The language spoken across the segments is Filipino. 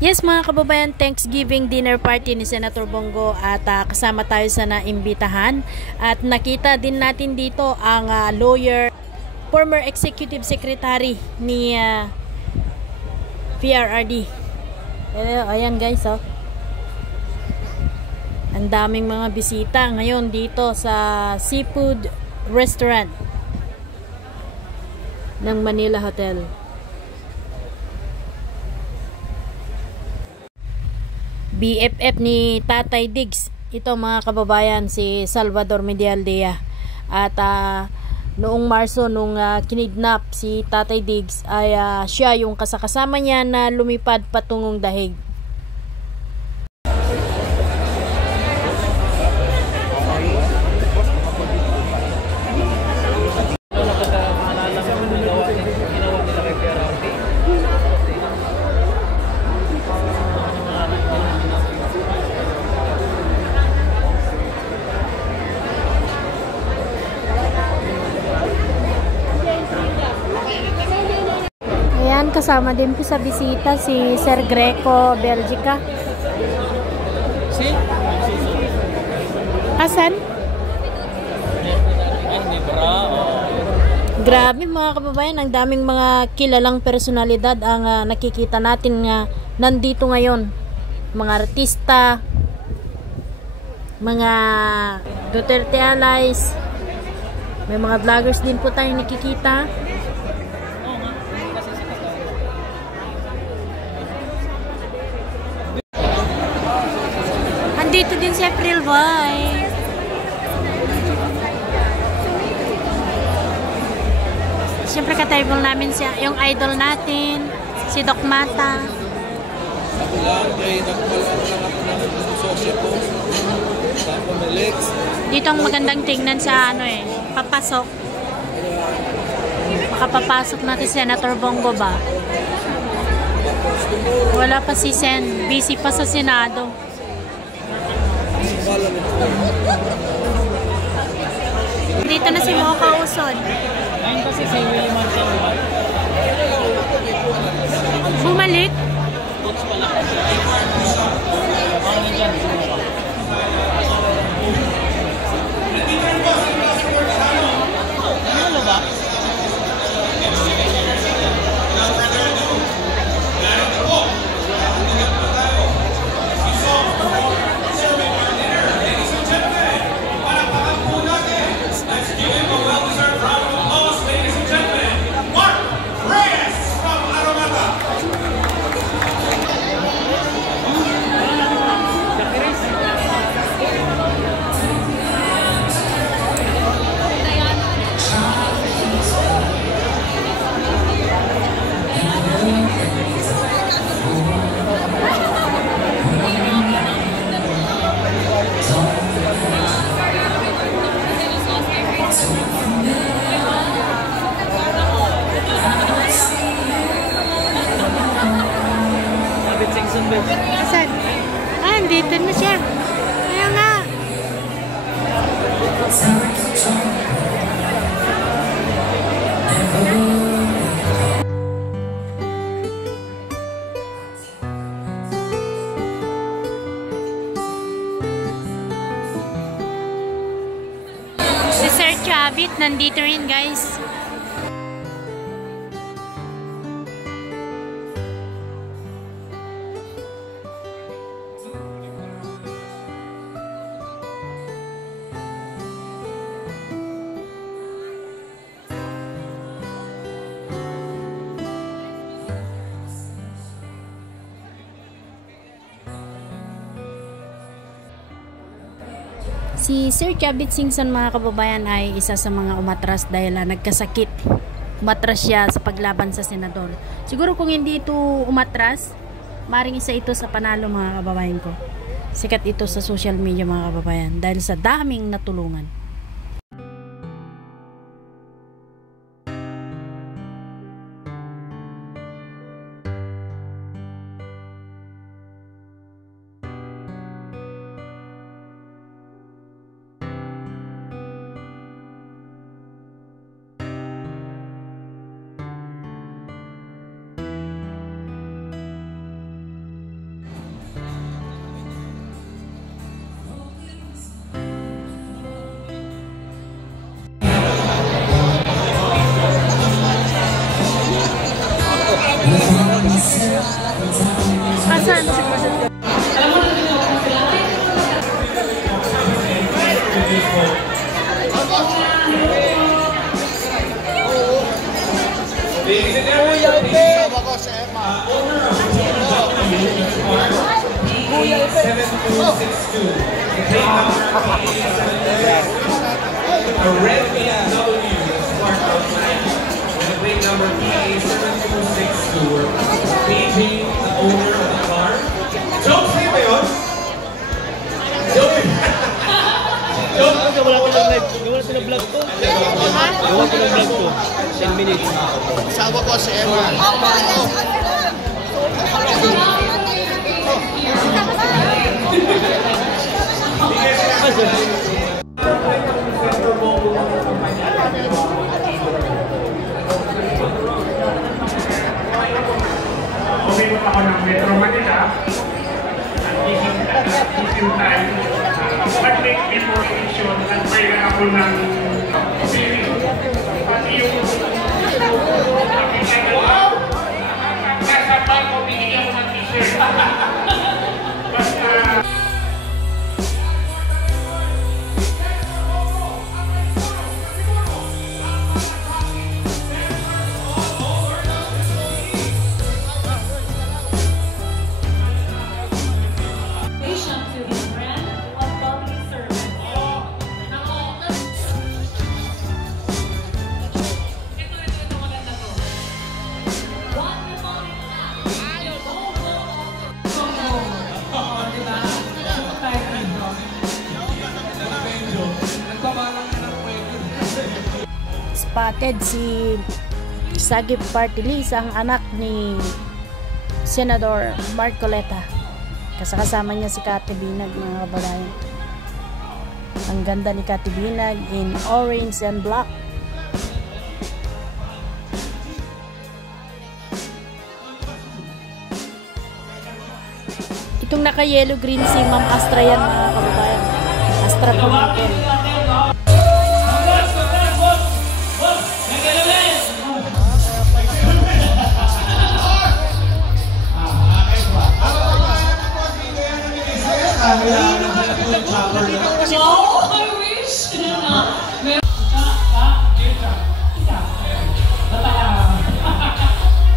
Yes mga kababayan, Thanksgiving dinner party ni Senator Bongo at kasama tayo sa naimbitahan at nakita din natin dito ang lawyer, former executive secretary ni PRRD. Ayan guys, oh. Ang daming mga bisita ngayon dito sa seafood restaurant ng Manila Hotel. BFF ni Tatay Diggs, ito mga kababayan, si Salvador Medialdea. At noong Marso, nung kinidnap si Tatay Diggs, ay siya yung kasama niya na lumipad patungong dahig. Kasama din po sa bisita si Sir Greco Belgica. Asan? Grabe mga kababayan, ang daming mga kilalang personalidad ang nakikita natin nga nandito ngayon. Mga artista, mga Duterte allies, may mga vloggers din po tayong nakikita. Dito din si April Boy. Siyempre kataybong namin siya, yung idol natin, si Doc Mata. Dito ang magandang tingnan sa papasok. Makapapasok natin si Senator Bongo ba? Wala pa si Sen, busy pa sa Senado. Dito na si Mocha Usod. Ayun kasi si Willie Marcel. Bumalik? Coach pala. Ang nandiyan si Mocha. Ano ba? Saan? Dito na siya. Ayan nga. Si Sir Chavit nandito rin guys. Si Sir Chavit Singson mga kababayan ay isa sa mga umatras dahil nagkasakit. Umatras siya sa paglaban sa senador. Siguro kung hindi ito umatras, maring isa ito sa panalo mga kababayan ko. Sikat ito sa social media mga kababayan dahil sa daming natulungan. Nasaan si President? Sama ko si Emma. A red BMW Smart Outline and a plate number PA7262. Paging the owner of the car. Joke sa'yo ba yun? Joke! Joke! Wala ko ng live. Wala ko ng vlog ko. Wala ko ng vlog ko. 10 minutes. Sama ko si Emma. Umikot ako ng Metro Manila at isip time mag-make deportation at mayroon ako ng feeling. Pati yung nakita ko, nasa bag ko, binigyan ko ng t-shirt. Basta to his brand of public service. Ito maganda to. One Republic Act. Diba? Spotted si Sagip Party List, ang anak ni Senador Marcoleta. Kasama niya si Kati Binag, mga kababayan. Ang ganda ni Kati Binag in orange and black. Itong naka-yellow green si Ma'am Astra yan, mga kababayan. Astra Pumakel. Wow, I wish!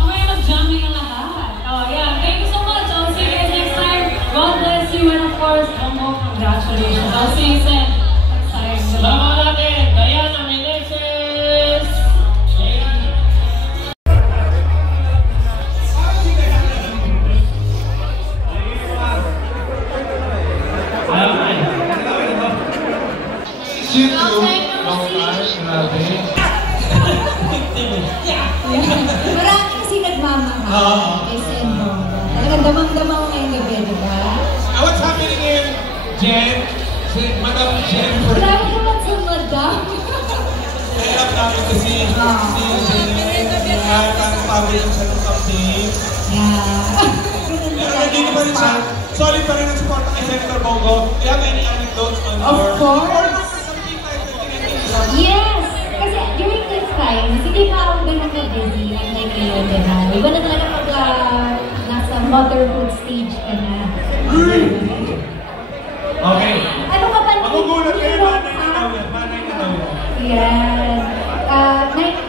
Mamaya mag-jamming ang lahat. Oh, yeah. Thank you so much. I'll see you guys next time. God bless you and of course, congratulations. I'll see you soon. Next time. Salamat natin. Diana Meneses. Marami kasi nagmamahal kay Sendo. Talagang damang-damang ko ngayong gabi, di ba? What's happening in Jen? Si Madam Jennifer. Marami naman sa madam. Kaya namin kasi si Jen. Parang pabrik siya ng campaign. Yeah. Pero nandito pa rin siya. Solid pa rin ang support kay Senator Bongo. Do you have any anecdotes on Of your... course. Or something like that? Yes! Kasi during this time, hindi pa ako ganun ka-busy. Unlike ngayon, di ba? Iba na talaga pag nasa motherhood stage ka na. Okay. Ano ka pa? Magugulat kayo, manay na daw yan. Manay na daw yan. Yes.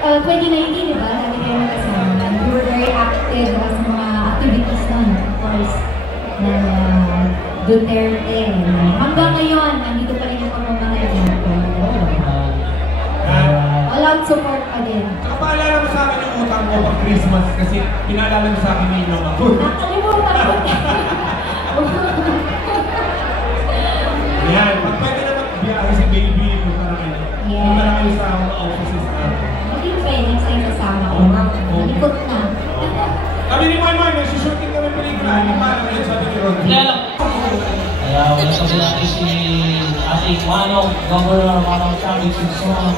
2019, di ba? Dati kayo nakasama. We were very active sa mga activities nun, of course, ng Duterte. Hanggang ngayon, nandito pa rin yung pamamahay natin. All out support pa din. Saka paalala mo sa akin yung utang mo pag Christmas kasi pinaalala mo sa akin na inom ako. Nakalimutan ko. Yan, pag pwede na magbiyahe si baby, punta na kayo. Yes. Punta na kayo sa mga offices natin. Hindi pwede next time kasama ko. Nalikot na. Kami ni Manman, nagsushooting kami pelikula. Ano ba? Ano yun sabi ni Ron? Kaya wala pa sila si ating Manong, Governor Manong Chavez Sison.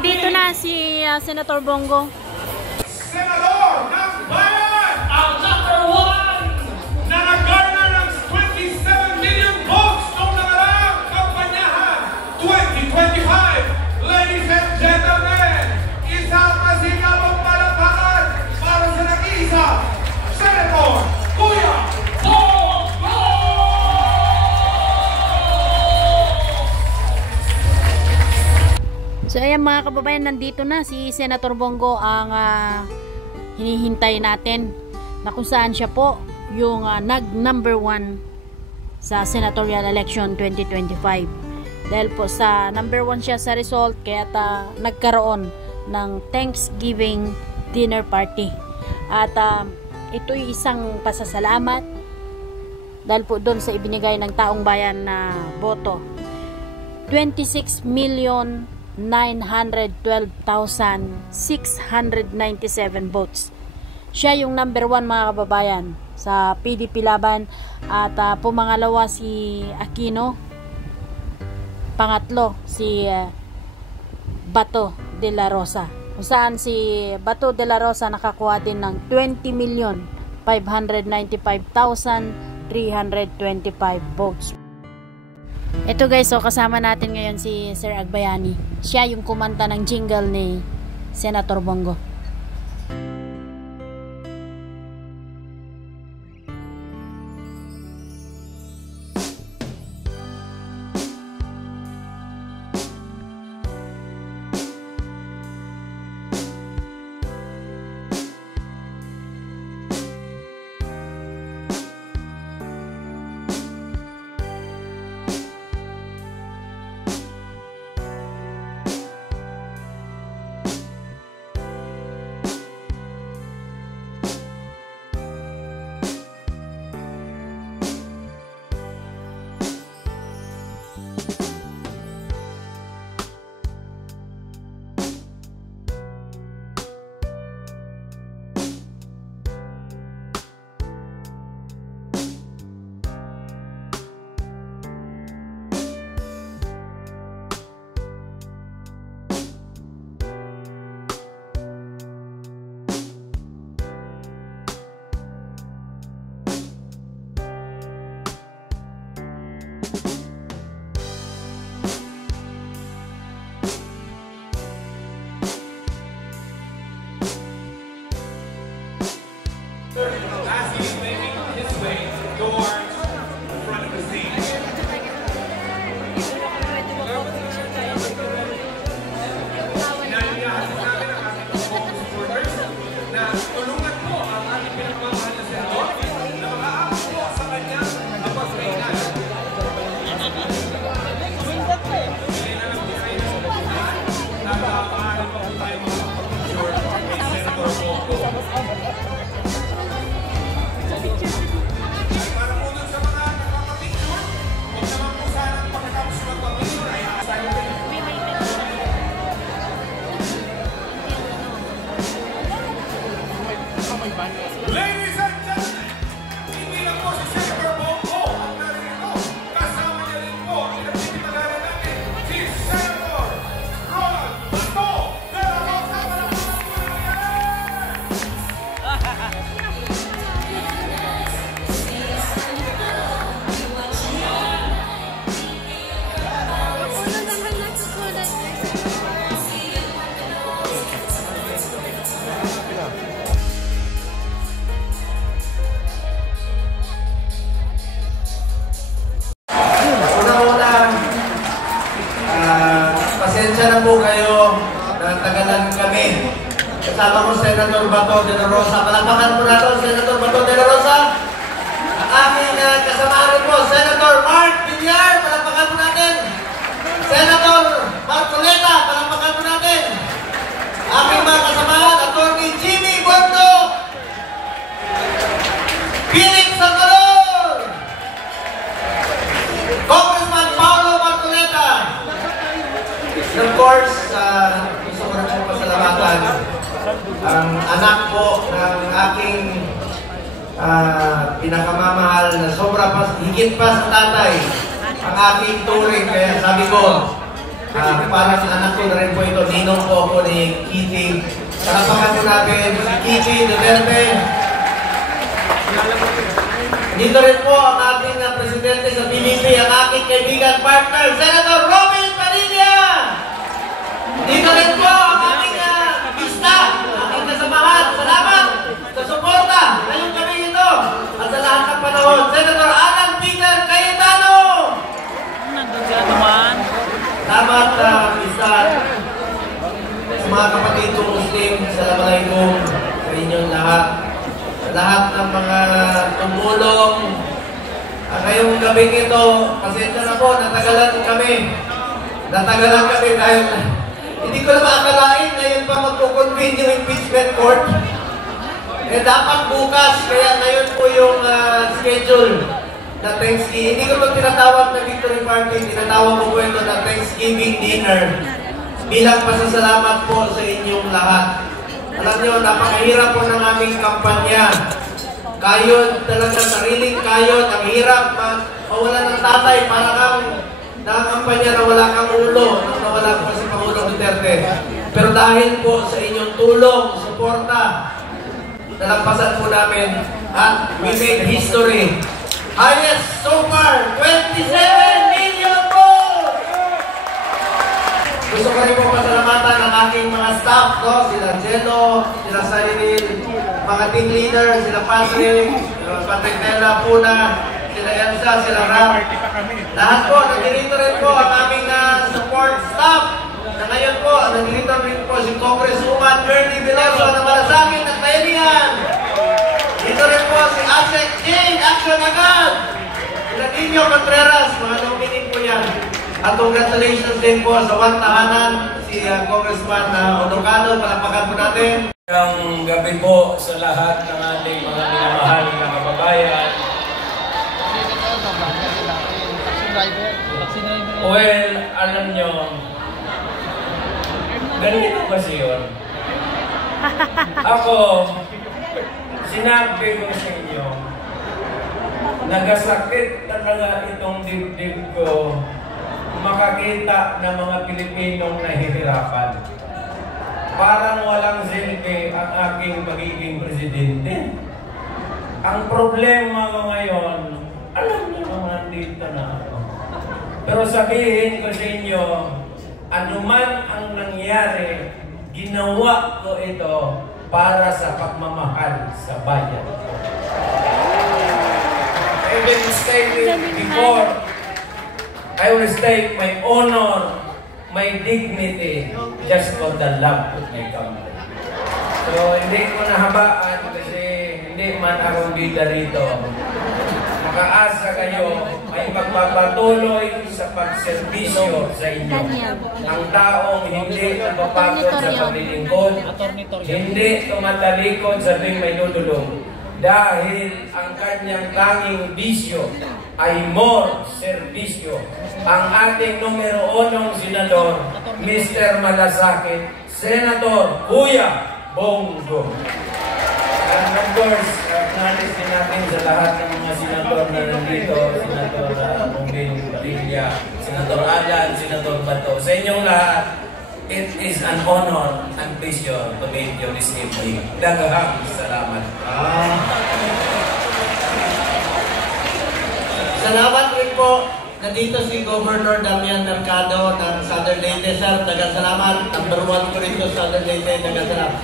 Dito na si Senator Bongo. Senador ng Bayan! Ang number one! Na nag-garner ng 27 million votes noong nakaraang kampanyahan 2025. Ladies and gentlemen, isang masikapang palakpakan para sa nag-iisa, Senator Kuya mga kababayan, nandito na si Senator Bongo ang hinihintay natin, na kung saan siya po yung nag-number 1 sa senatorial election 2025. Dahil po sa number 1 siya sa result, kaya nagkaroon ng Thanksgiving dinner party. At ito'y isang pasasalamat dahil po doon sa ibinigay ng taong bayan na boto. 26,912,697 votes. Siya yung number 1 mga kababayan sa PDP laban, at pumangalawa si Aquino, pangatlo si Bato de la Rosa, kung saan si Bato de la Rosa nakakuha din ng 20,595,325 votes. Ito guys, so kasama natin ngayon si Sir Agbayani. Siya yung kumanta ng jingle ni Senator Bongo. As he's making his way towards the front of the stage. Inaliyahan namin ang ating mga supporters na tulungan po ang ating pinagmamahal na senador na makaabot po sa kanyang kapag-kainan. Hindi na lang po kayo sa pagkakaan na maaari pa po tayo mag-picture kay Senator Bongo. Para po dun sa mga nakapapicture, huwag naman po sana pagkatapos magpapicture ay asayo rin. Ladies and gentlemen, hindi lang po si Senator Bongo ang narito. Kasama niya rin po ang pinagpipagalan natin, si Senator Ronald Bato de la Rosa. Pasensya na po kayo na tagalan kami. Kasama ko Senator Bato de la Rosa. Palakpakan po natin Senator Bato de la Rosa. Ang aking kasamahan rin po, Senator Mark Villar. Palakpakan po natin. Senator Marcoleta. Palakpakan po natin. Aking mga kasamahan, Atty. Jimmy Bondo. Felix Salvador. Congressman Paulo Marcoleta. And of course, gusto ko rin po pasalamatan ang anak po ng aking pinakamamahal na sobra pa, higit pa sa tatay, ang aking turing. Kaya sabi ko, parang anak ko na rin po ito, ninong po ako ni Kitty. Salapakan po natin si Kitty Duterte. Dito rin po ang ating presidente sa PDP, ang aking kaibigan partner, Senator Robin Padilla. Dito rin po ang ating pista, aking kasamahan. Salamat sa suporta ngayong gabi ito at sa lahat ng panahon. Senator Alan Peter Cayetano. Salamat, pista. tumulong. Ngayong gabing ito, pasensya na po, natagalan kami dahil hindi ko na maakalain ngayon pa magkukonvene yung impeachment court. Dapat bukas, kaya ngayon po yung schedule na Thanksgiving. Hindi ko ito tinatawag na victory party, tinatawag ko po ito na Thanksgiving dinner bilang pasasalamat po sa inyong lahat. Alam nyo, napakahirap po ng aming kampanya. Kayod talaga, sariling kayod. Ang hirap mawala ng tatay para kang nakampanya na wala kang ulo, na wala po si Pangulong Duterte. Pero dahil po sa inyong tulong, suporta, nalampasan po namin at we made history. Highest so far, 27 million votes! Gusto ko rin po pasalamatan ang aking mga staff, no? Sila Jello, sila Cyril, mga team leader, sila Patrick Tela, Puna, sila Elsa, sila Ram. Lahat po, nandito rin po ang aming support staff. Na ngayon po, nandito rin po si Congresswoman Bernie Veloso na Malasakit at Kailihan. Dito rin po si Asek Jane, Action Agad. Sila Nino Contreras, mga nominee po yan. At congratulations din po sa one tahanan, si Congressman Odocado, palapakan po natin. Ang gabi po sa lahat ng ating mga minamahal na kababayan. Well, alam nyo, ganito kasi yun. Ako, sinabi ko sa inyo, nagasakit talaga itong dibdib ko makakita ng mga Pilipinong nahihirapan. Parang walang silbi ang aking magiging presidente. Ang problema ko ngayon, alam niyo naman dito na ako. Pero sabihin ko sa inyo, anuman ang nangyari, ginawa ko ito para sa pagmamahal sa bayan. I will state it before. I will state my honor, my dignity, just for the love of my country. So, hindi ko nahabaan kasi hindi man akong bida rito. Makaasa kayo, may magpapatuloy sa pagserbisyo sa inyo. Ang taong hindi napapagod sa paglilingkod, hindi tumatalikod sa tuwing may lululong. Dahil ang kanyang tanging bisyo ay more serbisyo. Ang ating numero 1 senador, Mr. Malasakit, Senator Kuya Bongo. And of course, acknowledge din natin sa lahat ng mga senador na nandito, Senator Ruben Padilla, Senator Alan, Senator Bato. Sa inyong lahat, it is an honor and pleasure to meet you this evening. Daghang salamat. Salamat rin po. Nandito si Governor Damian Mercado ng Southern Leyte. Sir, daghang salamat. Number 1 ko rin to Southern Leyte. Daghang salamat.